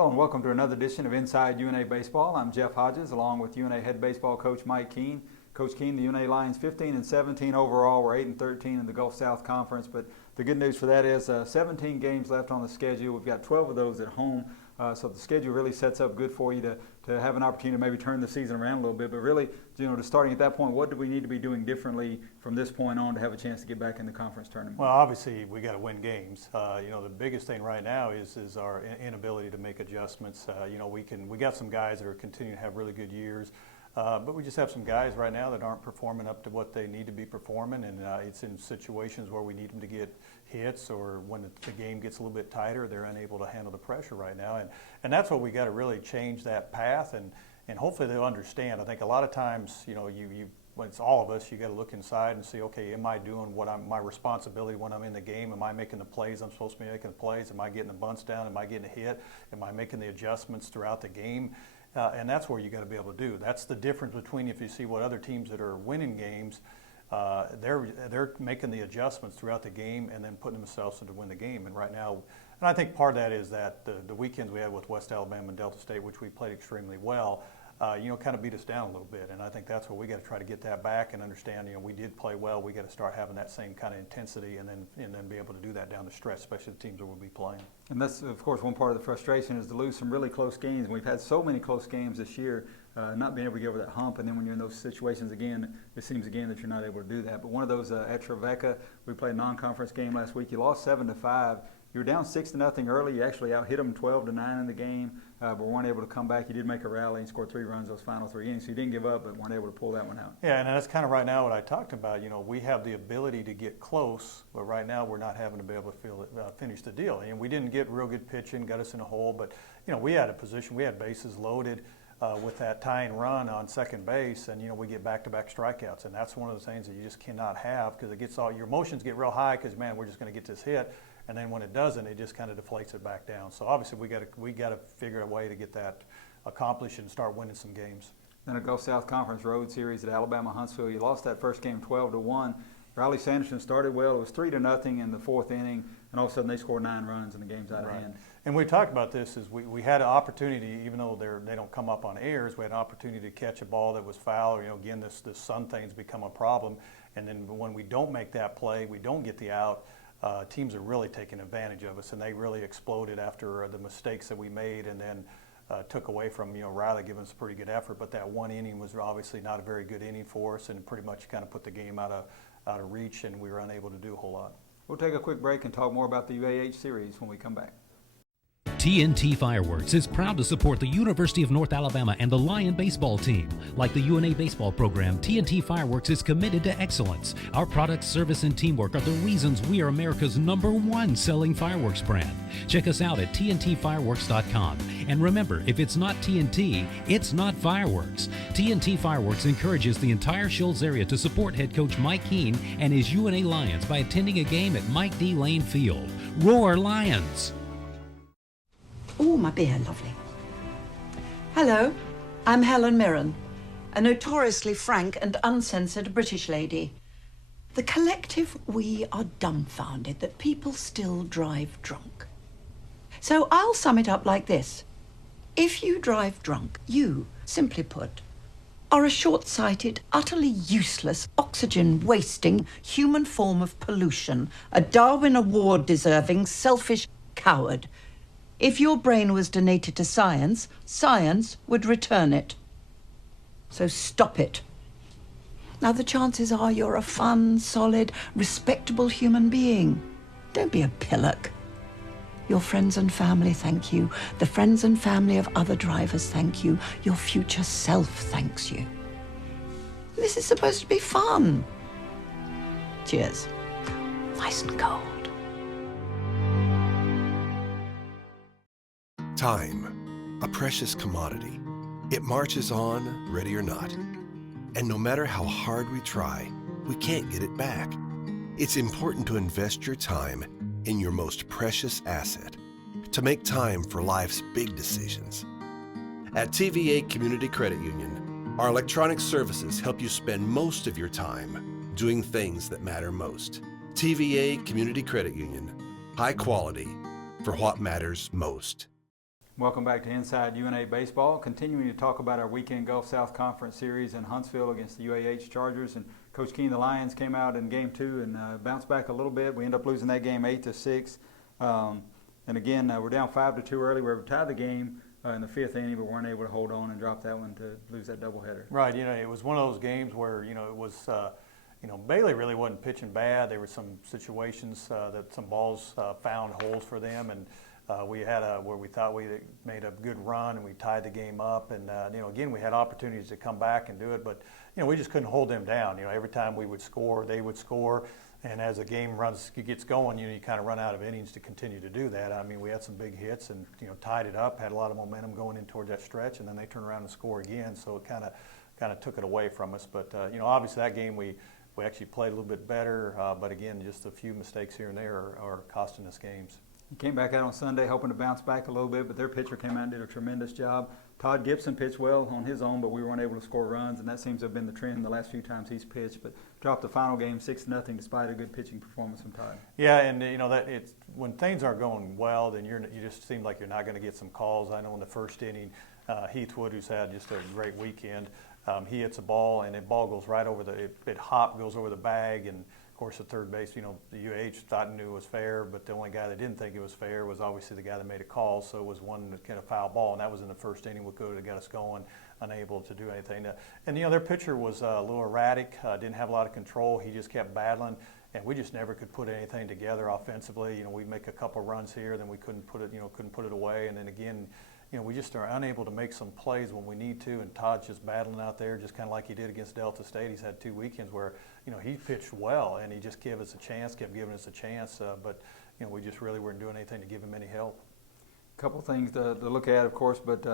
Hello and welcome to another edition of Inside UNA Baseball. I'm Jeff Hodges along with UNA head baseball coach Mike Keene. Coach Keene, the UNA Lions 15-17 overall. We're 8-13 in the Gulf South Conference, but the good news for that is 17 games left on the schedule. We've got 12 of those at home, so the schedule really sets up good for you to have an opportunity to maybe turn the season around a little bit. But really, to starting at that point, what do we need to be doing differently from this point on to have a chance to get back in the conference tournament? Well, obviously, we got to win games. The biggest thing right now is our inability to make adjustments. We got some guys that are continuing to have really good years. But we just have some guys right now that aren't performing up to what they need to be performing, and it's in situations where we need them to get hits, or when the game gets a little bit tighter, they're unable to handle the pressure right now. And that's what we got to really change that path, and hopefully they'll understand. I think a lot of times, when it's all of us, you got to look inside and see, okay, am I doing my responsibility when I'm in the game? Am I making the plays I'm supposed to be making the plays? Am I getting the bunts down? Am I getting a hit? Am I making the adjustments throughout the game? And that's where you got to be able to do. That's the difference between, if you see what other teams that are winning games, they're making the adjustments throughout the game and then putting themselves in to win the game. And right now, and I think part of that is that the weekends we had with West Alabama and Delta State, which we played extremely well, kind of beat us down a little bit. And I think that's where we got to try to get that back and understand, we did play well. We got to start having that same kind of intensity and then be able to do that down the stretch, especially the teams that we'll be playing. And that's, of course, one part of the frustration is to lose some really close games. We've had so many close games this year, not being able to get over that hump. And then when you're in those situations again, it seems again that you're not able to do that. But one of those at Trevecca, we played a non-conference game last week. You lost 7-5. You were down 6-0 early. You actually out hit them 12-9 in the game, but weren't able to come back. You did make a rally and score 3 runs those final 3 innings. So you didn't give up, but weren't able to pull that one out. Yeah, and that's kind of right now what I talked about. We have the ability to get close, but right now we're not having to be able to finish the deal. And we didn't get real good pitching, got us in a hole, but we had a position. We had bases loaded with that tying run on second base, and we get back-to-back strikeouts, and that's one of the things that you just cannot have, because it gets your emotions get real high because, man, we're just going to get this hit. And then when it doesn't, it just kind of deflates it back down. So obviously we got to figure a way to get that accomplished and start winning some games. Then a Gulf South Conference road series at Alabama Huntsville. You lost that first game 12-1. Riley Sanderson started well. It was 3-0 in the 4th inning, and all of a sudden they scored 9 runs and the game's out of hand. And we talked about this is we had an opportunity, even though they don't come up on airs, we had an opportunity to catch a ball that was foul. Again, this sun thing's become a problem. And then when we don't make that play, we don't get the out. Teams are really taking advantage of us, and they really exploded after the mistakes that we made, and then took away from Riley giving us a pretty good effort. But that one inning was obviously not a very good inning for us, and pretty much kind of put the game out of reach, and we were unable to do a whole lot. We'll take a quick break and talk more about the UAH series when we come back. TNT Fireworks is proud to support the University of North Alabama and the Lion baseball team. Like the UNA baseball program, TNT Fireworks is committed to excellence. Our product, service, and teamwork are the reasons we are America's #1 selling fireworks brand. Check us out at tntfireworks.com. And remember, if it's not TNT, it's not fireworks. TNT Fireworks encourages the entire Shoals area to support head coach Mike Keene and his UNA Lions by attending a game at Mike D. Lane Field. Roar Lions! Oh, my beer, lovely. Hello, I'm Helen Mirren, a notoriously frank and uncensored British lady. The collective, we are dumbfounded that people still drive drunk. So I'll sum it up like this. If you drive drunk, you, simply put, are a short-sighted, utterly useless, oxygen-wasting human form of pollution, a Darwin Award-deserving, selfish coward. If your brain was donated to science, science would return it. So stop it. Now, the chances are you're a fun, solid, respectable human being. Don't be a pillock. Your friends and family thank you. The friends and family of other drivers thank you. Your future self thanks you. This is supposed to be fun. Cheers. Nice and cold. Time, a precious commodity. It marches on, ready or not. And no matter how hard we try, we can't get it back. It's important to invest your time in your most precious asset, to make time for life's big decisions. At TVA Community Credit Union, our electronic services help you spend most of your time doing things that matter most. TVA Community Credit Union, high quality for what matters most. Welcome back to Inside UNA Baseball. Continuing to talk about our weekend Gulf South Conference series in Huntsville against the UAH Chargers. And Coach Keene, the Lions came out in Game 2 and bounced back a little bit. We ended up losing that game 8-6. And again, we're down 5-2 early. We were tied the game in the 5th inning, but weren't able to hold on and drop that one to lose that doubleheader. Right. It was one of those games where it was. Bailey really wasn't pitching bad. There were some situations that some balls found holes for them, and we had where we thought we made a good run and we tied the game up. And again, we had opportunities to come back and do it, but we just couldn't hold them down. Every time we would score, they would score, and as the game gets going, you kind of run out of innings to continue to do that. I mean, we had some big hits and tied it up, had a lot of momentum going in towards that stretch, and then they turned around and score again. So it kind of took it away from us. But obviously that game we actually played a little bit better, but again, just a few mistakes here and there are costing us games. He came back out on Sunday hoping to bounce back a little bit, but their pitcher came out and did a tremendous job. Todd Gibson pitched well on his own, but we weren't able to score runs, and that seems to have been the trend the last few times he's pitched. But dropped the final game 6-0 despite a good pitching performance from Todd. Yeah, and that it's when things aren't going well, then you just seem like you're not going to get some calls. I know in the first inning, Heathwood, who's had just a great weekend, he hits a ball and the ball goes right over goes over the bag, and of course the third base, the UH thought and knew it was fair, but the only guy that didn't think it was fair was obviously the guy that made a call, so it was one kind of foul ball, and that was in the first inning. We could have got us going, unable to do anything. And their pitcher was a little erratic, didn't have a lot of control. He just kept battling, and we just never could put anything together offensively. We'd make a couple runs here, then we couldn't put it away, and then again, we just are unable to make some plays when we need to, and Todd's just battling out there, just kind of like he did against Delta State. He's had 2 weekends where, he pitched well, and he just kept giving us a chance, but, we just really weren't doing anything to give him any help. A couple things to look at, of course, but,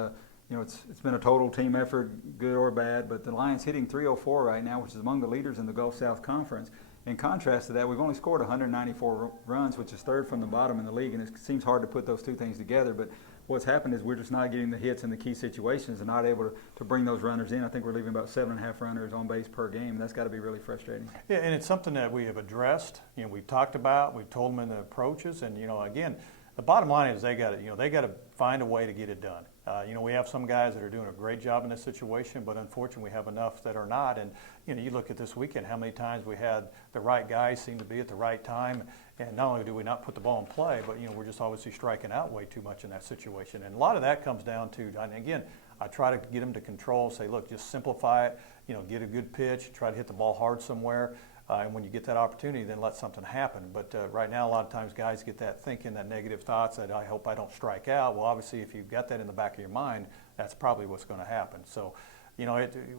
it's been a total team effort, good or bad, but the Lions hitting .304 right now, which is among the leaders in the Gulf South Conference. In contrast to that, we've only scored 194 runs, which is third from the bottom in the league, and it seems hard to put those two things together, but what's happened is we're just not getting the hits in the key situations and not able to bring those runners in. I think we're leaving about 7.5 runners on base per game, and that's got to be really frustrating. Yeah, and it's something that we have addressed. We've talked about, we've told them in the approaches, and again, the bottom line is they got to find a way to get it done. We have some guys that are doing a great job in this situation, but unfortunately we have enough that are not. And you look at this weekend, how many times we had the right guys seem to be at the right time, and not only do we not put the ball in play, but we're just obviously striking out way too much in that situation. And a lot of that comes down to, and again, I try to get them to control, say, look, just simplify it, get a good pitch, try to hit the ball hard somewhere. And when you get that opportunity, then let something happen. But right now, a lot of times guys get that thinking, that negative thoughts that I hope I don't strike out. Well, obviously, if you've got that in the back of your mind, that's probably what's going to happen. So,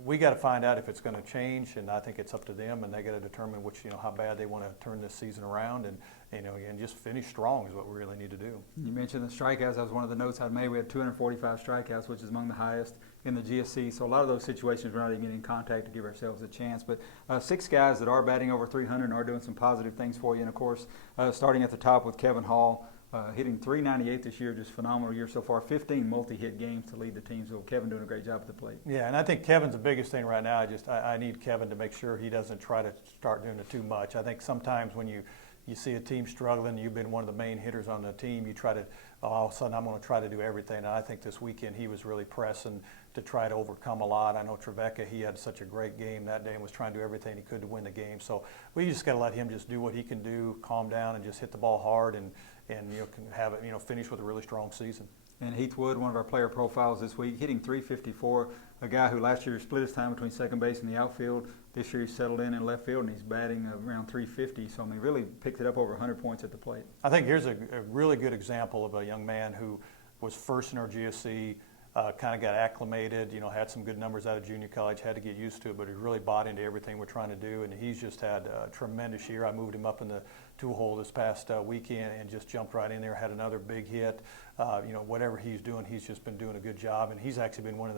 we got to find out if it's going to change, and I think it's up to them, and they got to determine how bad they want to turn this season around, and again, just finish strong is what we really need to do. You mentioned the strikeouts. That was one of the notes I made. We had 245 strikeouts, which is among the highest in the GSC. So a lot of those situations we're not even getting in contact to give ourselves a chance. But 6 guys that are batting over 300 and are doing some positive things for you. And of course, starting at the top with Kevin Hall, hitting .398 this year, just phenomenal year so far. 15 multi-hit games to lead the team. So Kevin doing a great job at the plate. Yeah, and I think Kevin's the biggest thing right now. I need Kevin to make sure he doesn't try to start doing it too much. I think sometimes when you see a team struggling, you've been one of the main hitters on the team, you try to, all of a sudden I'm going to try to do everything. And I think this weekend he was really pressing to try to overcome a lot. I know Trevecca, he had such a great game that day and was trying to do everything he could to win the game. So we just got to let him just do what he can do, calm down, and just hit the ball hard, and can have it, finish with a really strong season. And Heathwood, one of our player profiles this week, hitting .354, a guy who last year split his time between second base and the outfield. This year he's settled in left field, and he's batting around .350. So, really picked it up over 100 points at the plate. I think here's a really good example of a young man who was first in our GSC, kind of got acclimated, had some good numbers out of junior college, had to get used to it, but he really bought into everything we're trying to do, and he's just had a tremendous year. I moved him up in the 2-hole this past weekend and just jumped right in there, had another big hit. Whatever he's doing, he's just been doing a good job, and he's actually been one of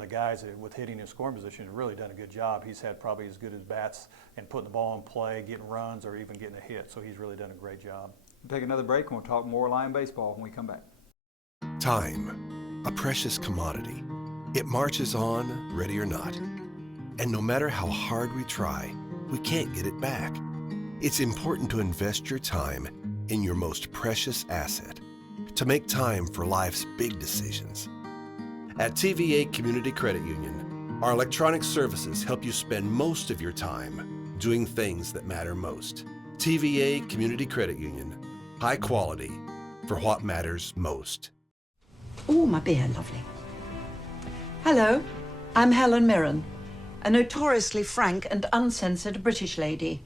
the guys that, with hitting and scoring position, has really done a good job. He's had probably as good as bats and putting the ball in play, getting runs, or even getting a hit, so he's really done a great job. We'll take another break, and we'll talk more Lion baseball when we come back. Time, a precious commodity. It marches on, ready or not. And no matter how hard we try, we can't get it back. It's important to invest your time in your most precious asset. to make time for life's big decisions. At TVA Community Credit Union, our electronic services help you spend most of your time doing things that matter most. TVA Community Credit Union, high quality for what matters most. Oh, my beer, lovely. Hello, I'm Helen Mirren, a notoriously frank and uncensored British lady.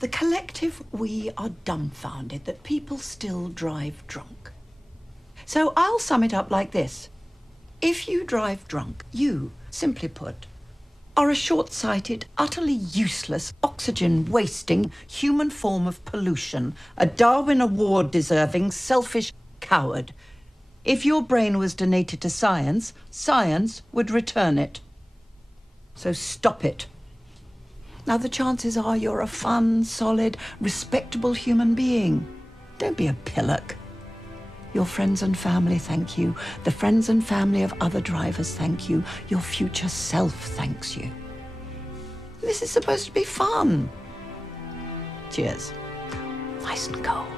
The collective we are dumbfounded that people still drive drunk. So I'll sum it up like this. If you drive drunk, you, simply put, are a short-sighted, utterly useless, oxygen-wasting human form of pollution, a Darwin Award-deserving, selfish coward. If your brain was donated to science, science would return it. So stop it. Now, the chances are you're a fun, solid, respectable human being. Don't be a pillock. Your friends and family thank you. The friends and family of other drivers thank you. Your future self thanks you. This is supposed to be fun. Cheers. Nice and cold.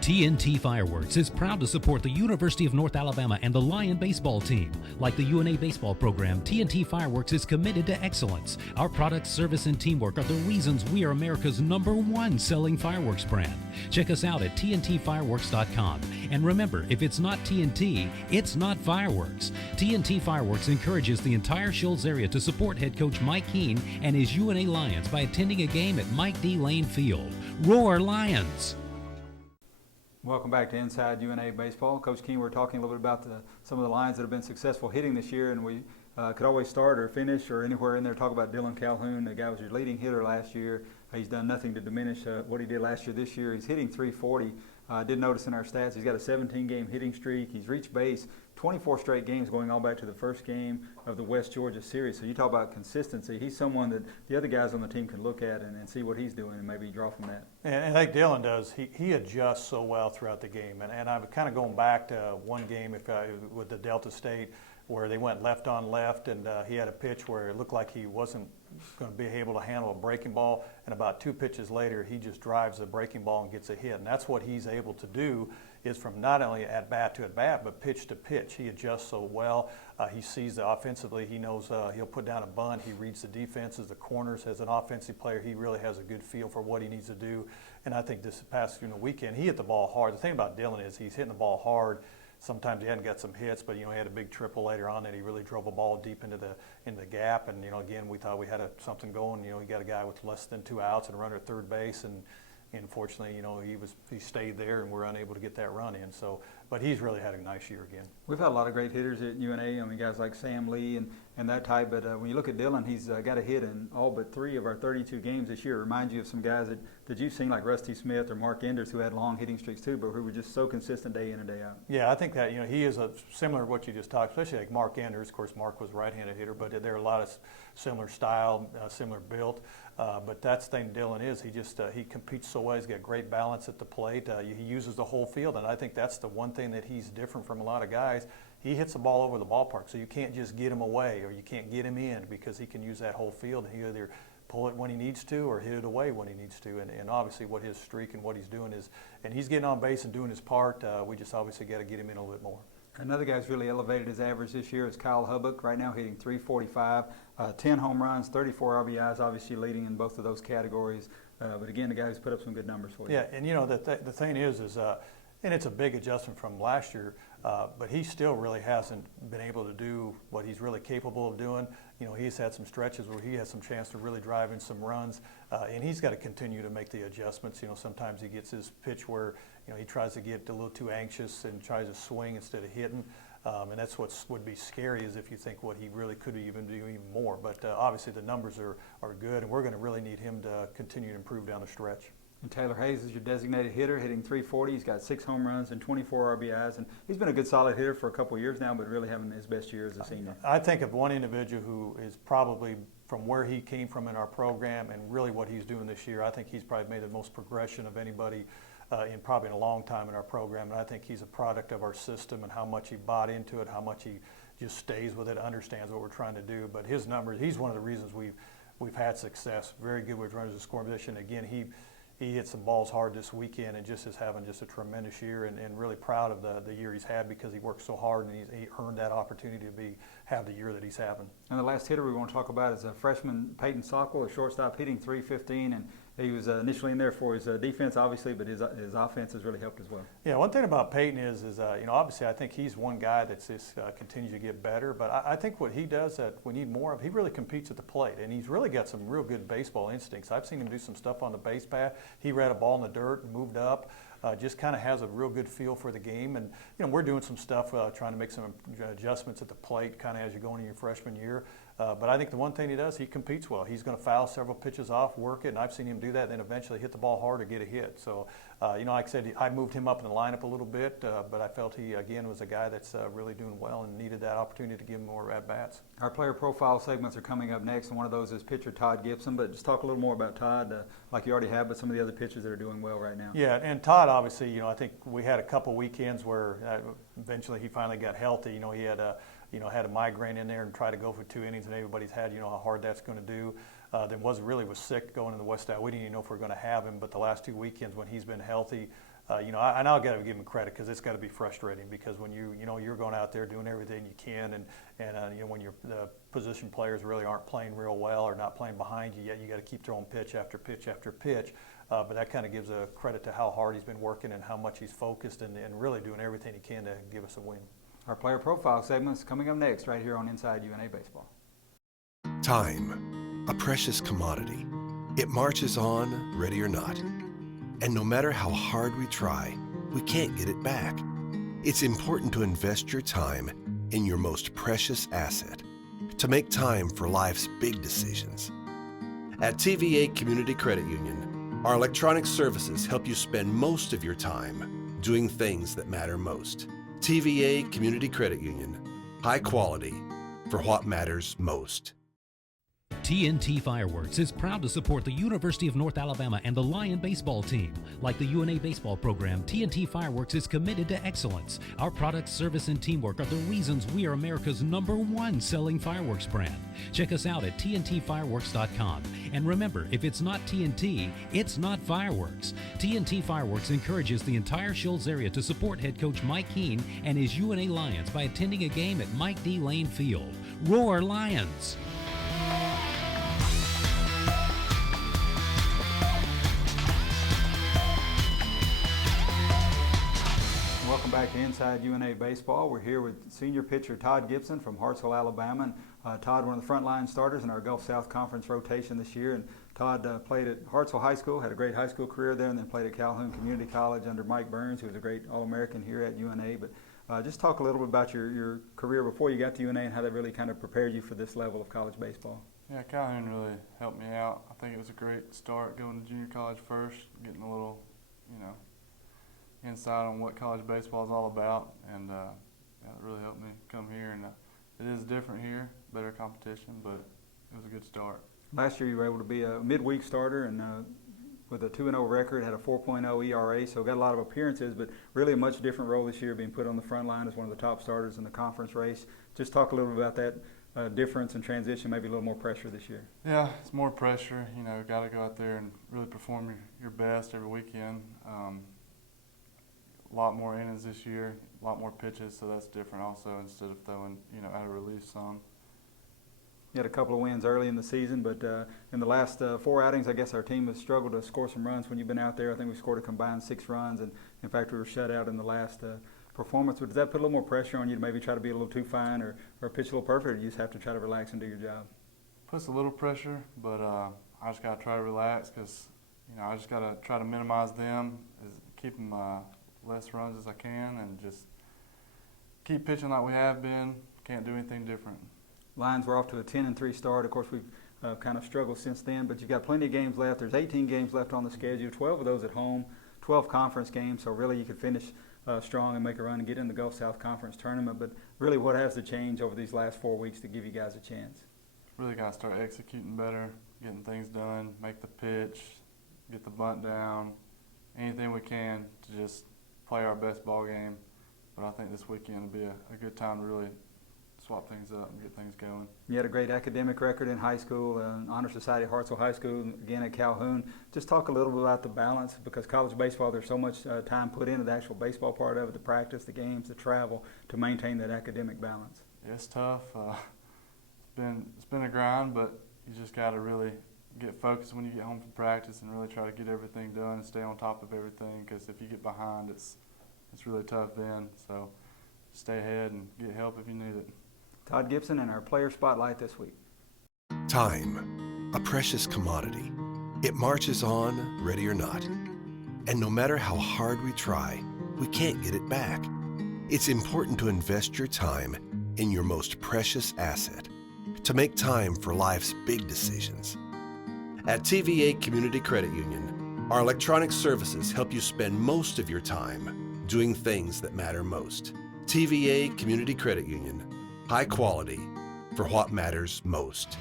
TNT Fireworks is proud to support the University of North Alabama and the Lion baseball team. Like the UNA baseball program, TNT Fireworks is committed to excellence. Our product, service, and teamwork are the reasons we are America's #1 selling fireworks brand. Check us out at tntfireworks.com. And remember, if it's not TNT, it's not fireworks. TNT Fireworks encourages the entire Shoals area to support head coach Mike Keene and his UNA Lions by attending a game at Mike D. Lane Field. Roar Lions! Welcome back to Inside UNA Baseball. Coach Keene, we're talking a little bit about some of the Lions that have been successful hitting this year, and we could always start or finish or anywhere in there talk about Dylan Calhoun. The guy was your leading hitter last year. He's done nothing to diminish what he did last year. This year he's hitting .340. I did notice in our stats he's got a 17-game hitting streak. He's reached base 24 straight games going all back to the first game of the West Georgia series. So you talk about consistency. He's someone that the other guys on the team can look at and see what he's doing and maybe draw from that. And I think Dylan does. He adjusts so well throughout the game. And I'm kind of going back to one game with the Delta State where they went left on left, and he had a pitch where it looked like he wasn't going to be able to handle a breaking ball, and about 2 pitches later he just drives the breaking ball and gets a hit. And that's what he's able to do, is from not only at bat to at bat but pitch to pitch. He adjusts so well. He sees the offensively. He knows he'll put down a bunt. He reads the defenses, the corners. As an offensive player, he really has a good feel for what he needs to do. And I think this past weekend he hit the ball hard. The thing about Dylan is he's hitting the ball hard. Sometimes he hadn't got some hits, but he had a big triple later on that he really drove a ball deep into the gap. And again, we thought we had something going. He got a guy with less than 2 outs and a runner at third base, and unfortunately, he stayed there, and we're unable to get that run in. So, but he's really had a nice year again. We've had a lot of great hitters at UNA. I mean, guys like Sam Lee and that type. But when you look at Dylan, he's got a hit in all but 3 of our 32 games this year. It reminds you of some guys that you've seen, like Rusty Smith or Mark Enders, who had long hitting streaks too, but who were just so consistent day in and day out. Yeah, I think that he is similar to what you just talked, especially like Mark Enders. Of course, Mark was a right-handed hitter, but there are a lot of similar style, similar built. But that's the thing Dylan is. He competes so well. He's got great balance at the plate. He uses the whole field, and I think that's the one thing that he's different from a lot of guys. He hits the ball over the ballpark, so you can't just get him away or you can't get him in, because he can use that whole field, and he either pull it when he needs to or hit it away when he needs to. And obviously what his streak and what he's doing is, and he's getting on base and doing his part. We just obviously got to get him in a little bit more. Another guy who's really elevated his average this year is Kyle Hubbock, right now hitting .345, 10 home runs, 34 RBIs, obviously leading in both of those categories. But again, the guy who's put up some good numbers for you. Yeah, and the thing is and it's a big adjustment from last year, but he still really hasn't been able to do what he's really capable of doing. He's had some stretches where he has some chance to really drive in some runs, and he's got to continue to make the adjustments. Sometimes he gets his pitch where he tries to get a little too anxious and tries to swing instead of hitting, and that's what would be scary, is if you think what he really could even do even more. But obviously the numbers are good, and we're going to really need him to continue to improve down the stretch. And Taylor Hayes is your designated hitter, hitting .340. He's got 6 home runs and 24 RBIs, and he's been a good solid hitter for a couple of years now, but really having his best year as a senior. I think of one individual who is probably, from where he came from in our program and really what he's doing this year, I think he's probably made the most progression of anybody in probably a long time in our program. And I think he's a product of our system and how much he bought into it, how much he just stays with it, understands what we're trying to do. But his numbers, he's one of the reasons we've had success. Very good with runners in scoring position. Again, he hit some balls hard this weekend and just is having just a tremendous year, and really proud of the year he's had because he worked so hard and he earned that opportunity to have the year that he's having. And the last hitter we want to talk about is a freshman Peyton Sockwell, a shortstop, hitting .315, and he was initially in there for his defense, obviously, but his offense has really helped as well. Yeah, one thing about Peyton is obviously I think he's one guy that's just continues to get better, but I think what he does that we need more of, he really competes at the plate, and he's really got some real good baseball instincts. I've seen him do some stuff on the base path. He read a ball in the dirt and moved up. Just kind of has a real good feel for the game, and we're doing some stuff trying to make some adjustments at the plate kind of as you go into your freshman year. But I think the one thing he does, he competes well. He's going to foul several pitches off, work it, and I've seen him do that, and then eventually hit the ball hard or get a hit. So, like I said, I moved him up in the lineup a little bit, but I felt he, again, was a guy that's really doing well and needed that opportunity to give him more at-bats. Our player profile segments are coming up next, and one of those is pitcher Todd Gibson. But just talk a little more about Todd, like you already have, but some of the other pitchers that are doing well right now. Yeah, and Todd, obviously, I think we had a couple weekends where eventually he finally got healthy. He had had a migraine in there and tried to go for 2 innings, and everybody's had, how hard that's going to do. Then was sick going into West Side. We didn't even know if we were going to have him, but the last 2 weekends when he's been healthy, I've got to give him credit because it's got to be frustrating because when you're going out there doing everything you can, and when the position players really aren't playing real well or not playing behind you yet, you got to keep throwing pitch after pitch after pitch. But that kind of gives a credit to how hard he's been working and how much he's focused and really doing everything he can to give us a win. Our player profile segment's coming up next right here on Inside UNA Baseball. Time, a precious commodity. It marches on, ready or not. And no matter how hard we try, we can't get it back. It's important to invest your time in your most precious asset, to make time for life's big decisions. At TVA Community Credit Union, our electronic services help you spend most of your time doing things that matter most. TVA Community Credit Union, high quality for what matters most. TNT Fireworks is proud to support the University of North Alabama and the Lion baseball team. Like the UNA baseball program, TNT Fireworks is committed to excellence. Our products, service, and teamwork are the reasons we are America's #1 selling fireworks brand. Check us out at tntfireworks.com. And remember, if it's not TNT, it's not fireworks. TNT Fireworks encourages the entire Shoals area to support head coach Mike Keene and his UNA Lions by attending a game at Mike D. Lane Field. Roar Lions! Welcome back to Inside UNA Baseball. We're here with senior pitcher Todd Gibson from Hartsville, Alabama. And, Todd, one of the frontline starters in our Gulf South Conference rotation this year. And Todd played at Hartsville High School, had a great high school career there, and then played at Calhoun Community College under Mike Burns, who was a great All-American here at UNA. But just talk a little bit about your career before you got to UNA and how that really kind of prepared you for this level of college baseball. Yeah, Calhoun really helped me out. I think it was a great start going to junior college first, getting a little, insight on what college baseball is all about, and it really helped me come here. And it is different here, better competition, but it was a good start. Last year you were able to be a midweek starter and with a 2-0 record, had a 4.0 ERA, so got a lot of appearances, but really a much different role this year, being put on the front line as one of the top starters in the conference race. Just talk a little bit about that difference and transition, maybe a little more pressure this year. Yeah, it's more pressure. Got to go out there and really perform your best every weekend. A lot more innings this year, a lot more pitches, so that's different also instead of throwing, out of relief some. You had a couple of wins early in the season, but in the last 4 outings, I guess our team has struggled to score some runs when you've been out there. I think we scored a combined 6 runs, and in fact, we were shut out in the last performance. But does that put a little more pressure on you to maybe try to be a little too fine or pitch a little perfect, or you just have to try to relax and do your job? Puts a little pressure, but I just got to try to relax because, I just got to try to minimize them, keep them less runs as I can, and just keep pitching like we have been. Can't do anything different. Lions were off to a 10-3 start. Of course, we've kind of struggled since then, but you've got plenty of games left. There's 18 games left on the schedule, 12 of those at home, 12 conference games, so really you could finish strong and make a run and get in the Gulf South Conference tournament. But really, what has to change over these last 4 weeks to give you guys a chance? Really got to start executing better, getting things done, make the pitch, get the bunt down, anything we can to just play our best ball game. But I think this weekend will be a good time to really swap things up and get things going. You had a great academic record in high school, Honor Society at Hartsville High School, again at Calhoun. Just talk a little bit about the balance, because college baseball, there's so much time put into the actual baseball part of it, the practice, the games, the travel, to maintain that academic balance. Yeah, it's tough. It's been a grind, but you just got to really get focused when you get home from practice and really try to get everything done and stay on top of everything, because if you get behind, it's really tough then. So stay ahead and get help if you need it. Todd Gibson in our player spotlight this week. Time, a precious commodity. It marches on, ready or not. And no matter how hard we try, we can't get it back. It's important to invest your time in your most precious asset, to make time for life's big decisions. At TVA Community Credit Union, our electronic services help you spend most of your time doing things that matter most. TVA Community Credit Union, high quality for what matters most.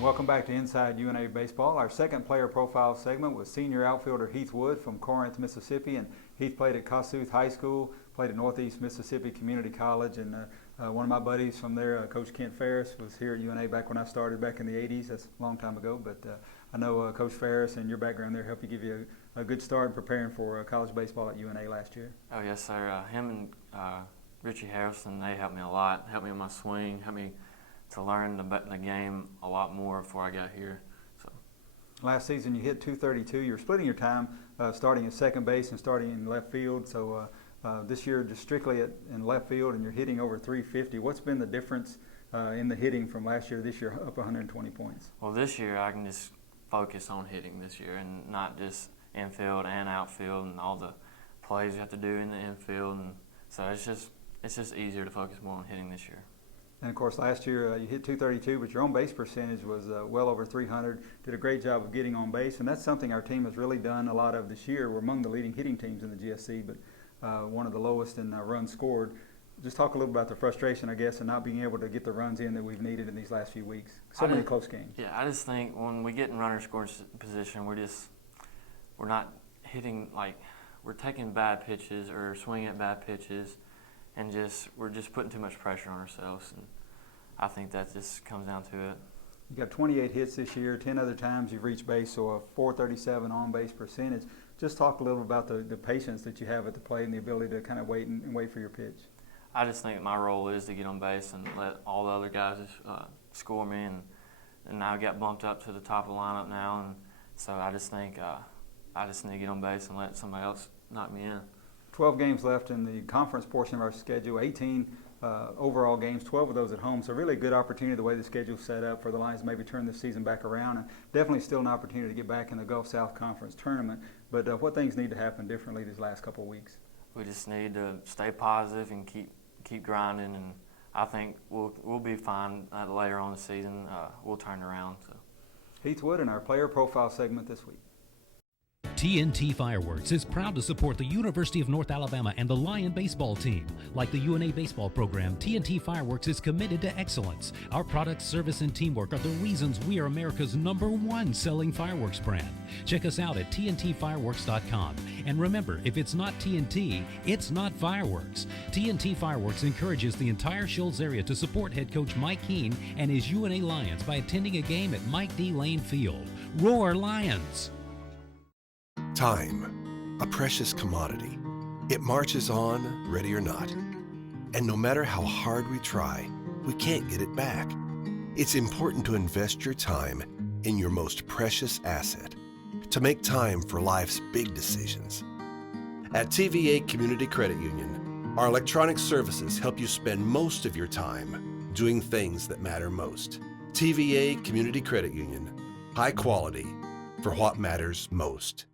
Welcome back to Inside UNA Baseball. Our second player profile segment was senior outfielder Heathwood from Corinth, Mississippi, and Heath played at Kossuth High School, played at Northeast Mississippi Community College, and one of my buddies from there, Coach Kent Ferris, was here at UNA back when I started back in the 80s. That's a long time ago, but I know Coach Ferris and your background there helped you give you a good start preparing for college baseball at UNA last year. Oh yes, sir. Him and Richie Harrison, they helped me a lot. Helped me in my swing. Helped me to learn the game a lot more before I got here. So last season you hit .232. You're splitting your time starting at second base and starting in left field. So this year just strictly in left field, and you're hitting over .350. What's been the difference in the hitting from last year to this year, up 120 points? Well, this year I can just focus on hitting this year and not just infield and outfield and all the plays you have to do in the infield. And so it's just easier to focus more on hitting this year. And of course, last year you hit .232, but your on base percentage was well over .300. Did a great job of getting on base, and that's something our team has really done a lot of this year. We're among the leading hitting teams in the GSC, but one of the lowest in runs scored. Just talk a little about the frustration, I guess, and not being able to get the runs in that we've needed in these last few weeks. So many close games. Yeah, I just think when we get in runner scoring position, we're not hitting, like, we're taking bad pitches or swinging at bad pitches, and we're just putting too much pressure on ourselves. And I think that just comes down to it. You got 28 hits this year, 10 other times you've reached base, so a .437 on base percentage. Just talk a little about the patience that you have at the plate and the ability to kind of wait for your pitch. I just think my role is to get on base and let all the other guys score me, and I got bumped up to the top of the lineup now, and so I just think I just need to get on base and let somebody else knock me in. 12 games left in the conference portion of our schedule, 18 overall games, 12 of those at home. So really a good opportunity the way the schedule's set up for the Lions to maybe turn this season back around, and definitely still an opportunity to get back in the Gulf South Conference tournament. But what things need to happen differently these last couple of weeks? We just need to stay positive and keep grinding, and I think we'll be fine later on in the season. We'll turn around. So. Heathwood in our player profile segment this week. TNT Fireworks is proud to support the University of North Alabama and the Lion baseball team. Like the UNA baseball program, TNT Fireworks is committed to excellence. Our products, service, and teamwork are the reasons we are America's #1 selling fireworks brand. Check us out at tntfireworks.com. And remember, if it's not TNT, it's not fireworks. TNT Fireworks encourages the entire Shoals area to support head coach Mike Keene and his UNA Lions by attending a game at Mike D. Lane Field. Roar Lions! Time, a precious commodity. It marches on, ready or not. And no matter how hard we try, we can't get it back. It's important to invest your time in your most precious asset, to make time for life's big decisions. At TVA Community Credit Union, our electronic services help you spend most of your time doing things that matter most. TVA Community Credit Union, high quality for what matters most.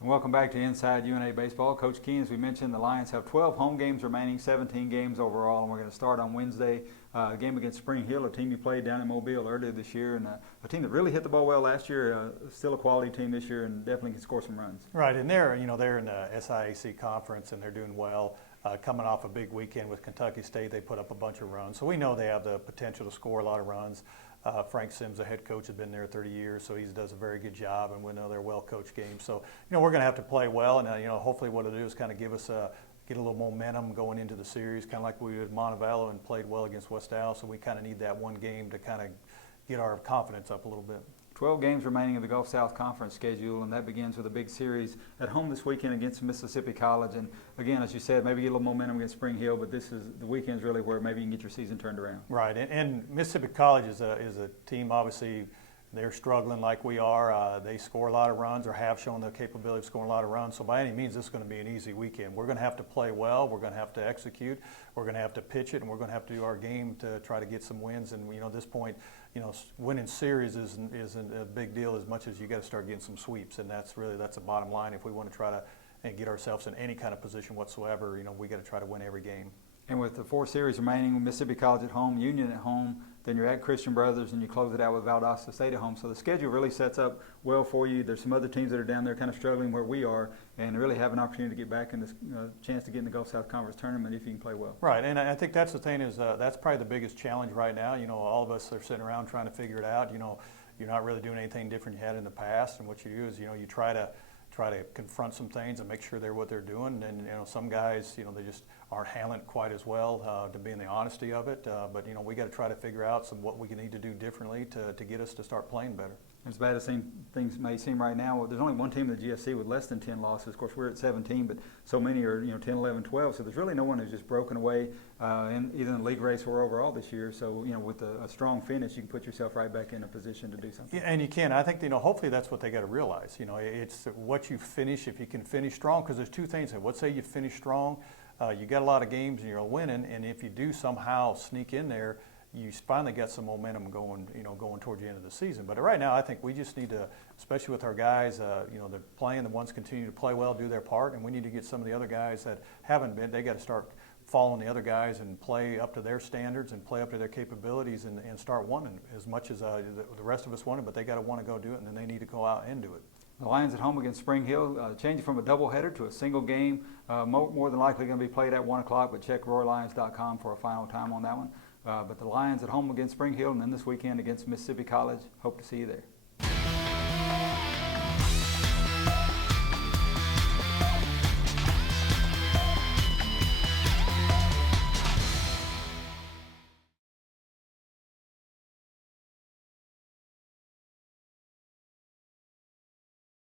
And welcome back to Inside UNA Baseball. Coach Keene, as we mentioned, the Lions have 12 home games remaining, 17 games overall, and we're going to start on Wednesday, a game against Spring Hill, a team you played down in Mobile earlier this year, and a team that really hit the ball well last year, still a quality team this year, and definitely can score some runs. Right, and they're in the SIAC conference, and they're doing well. Coming off a big weekend with Kentucky State, they put up a bunch of runs, so we know they have the potential to score a lot of runs. Frank Sims, the head coach, has been there 30 years, so he does a very good job, and we know they're well-coached games. So, we're going to have to play well, and, hopefully what it'll do is kind of give us get a little momentum going into the series, kind of like we did at Montevallo and played well against West Dallas. So we kind of need that one game to kind of get our confidence up a little bit. 12 games remaining in the Gulf South Conference schedule, and that begins with a big series at home this weekend against Mississippi College. And again, as you said, maybe get a little momentum against Spring Hill, but this is the weekend's really where maybe you can get your season turned around. Right, and Mississippi College is a team, obviously. They're struggling like we are. They score a lot of runs, or have shown the capability of scoring a lot of runs. So by any means, this is going to be an easy weekend. We're going to have to play well. We're going to have to execute. We're going to have to pitch it, and we're going to have to do our game to try to get some wins. And at this point, winning series isn't a big deal as much as you got to start getting some sweeps, and that's the bottom line. If we want to try to get ourselves in any kind of position whatsoever, we got to try to win every game. And with the 4 series remaining, Mississippi College at home, Union at home, then you're at Christian Brothers, and you close it out with Valdosta State at home. So the schedule really sets up well for you. There's some other teams that are down there kind of struggling where we are, and really have an opportunity to get back in this chance to get in the Gulf South Conference tournament if you can play well. Right, and I think that's the thing is that's probably the biggest challenge right now. All of us are sitting around trying to figure it out. You're not really doing anything different you had in the past, and what you do is you try to confront some things and make sure they're what they're doing. And some guys, they just aren't handling it quite as well, to be in the honesty of it. But we got to try to figure out what we need to do differently to get us to start playing better. As bad as things may seem right now, there's only one team in the GSC with less than 10 losses. Of course, we're at 17, but so many are 10, 11, 12. So there's really no one who's just broken away in either in the league race or overall this year. So with a strong finish, you can put yourself right back in a position to do something. Yeah, and you can. I think hopefully that's what they got to realize. It's what you finish. If you can finish strong, because there's two things. Let's say you finish strong, you got a lot of games and you're winning, and if you do somehow sneak in there, you finally got some momentum going towards the end of the season. But right now, I think we just need to, especially with our guys, they're playing, the ones continue to play well, do their part, and we need to get some of the other guys that haven't been, they got to start following the other guys and play up to their standards and play up to their capabilities and start winning as much as the rest of us wanted, but they got to want to go do it, and then they need to go out and do it. The Lions at home against Spring Hill, changing from a doubleheader to a single game, more than likely going to be played at 1 o'clock, but check RoarLions.com for a final time on that one. But the Lions at home against Spring Hill, and then this weekend against Mississippi College. Hope to see you there.